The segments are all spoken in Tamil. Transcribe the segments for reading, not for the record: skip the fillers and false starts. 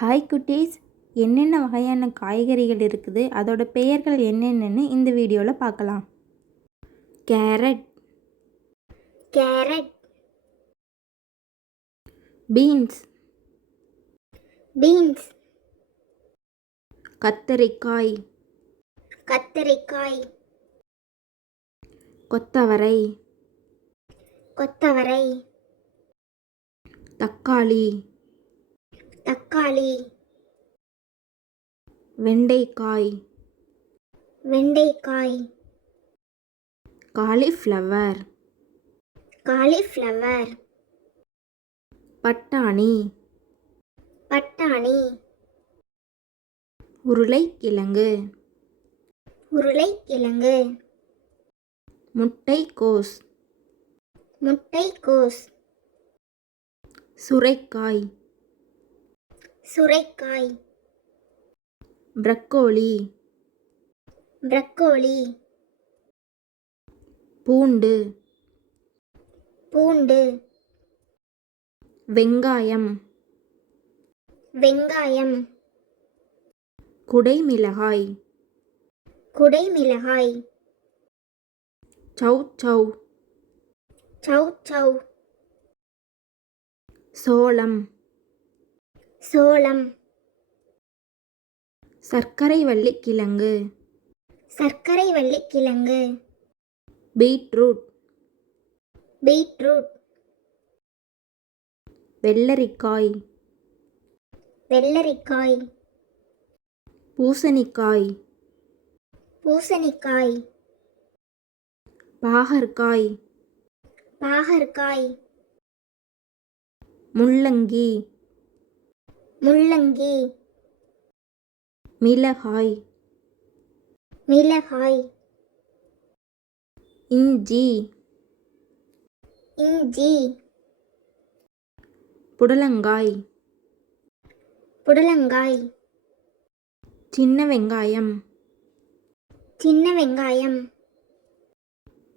ஹாய் குட்டீஸ், என்னென்ன வகையான காய்கறிகள் இருக்குது, அதோட பெயர்கள் என்னென்னு இந்த வீடியோவில் பார்க்கலாம். கேரட், கேரட், பீன்ஸ், பீன்ஸ், கத்தரிக்காய், கத்தரிக்காய், கொத்தவரை, கொத்தவரை, தக்காளி, தக்காளி, வெண்டைக்காய், வெண்டைக்காய், காலிஃப்ளவர், காலிஃப்ளவர், பட்டாணி, பட்டாணி, உருளைக்கிழங்கு, உருளைக்கிழங்கு, முட்டைக்கோஸ், முட்டைக்கோஸ், சுரைக்காய், சுரைக்காய், ப்ரக்கோலி, ப்ரக்கோலி, பூண்டு, பூண்டு, வெங்காயம், வெங்காயம், குடைமிளகாய், குடைமிளகாய், சௌசௌ, சௌசௌ, சோளம், சோளம், சர்க்கரைவள்ளிக்கிழங்கு, சர்க்கரைவள்ளிக்கிழங்கு, பீட்ரூட், பீட்ரூட், வெள்ளரிக்காய், வெள்ளரிக்காய், பூசணிக்காய், பூசணிக்காய், பாகற்காய், பாகற்காய், முள்ளங்கி, முள்ளங்கி, மிளகாய், மிளகாய், இஞ்சி, இஞ்சி, புடலங்காய், புடலங்காய், சின்ன வெங்காயம், சின்ன வெங்காயம்,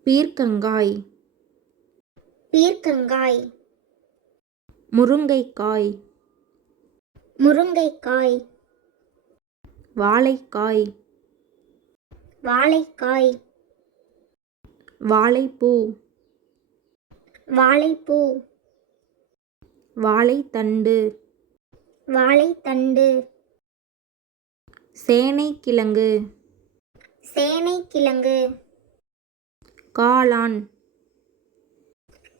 பீர்க்கங்காய், பீர்க்கங்காய், முருங்கைக்காய், முருங்கைக்காய், வாழைக்காய், வாழைக்காய், வாழைப்பூ, வாழைப்பூ, வாழைத்தண்டு, வாழைத்தண்டு, சேனைக்கிழங்கு, சேனைக்கிழங்கு, காளான்,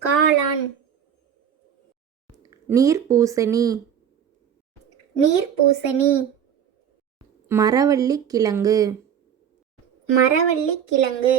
காளான், நீர்ப்பூசணி, நீர்ப்பூசணி, மரவள்ளிக்கிழங்கு, மரவள்ளிக்கிழங்கு,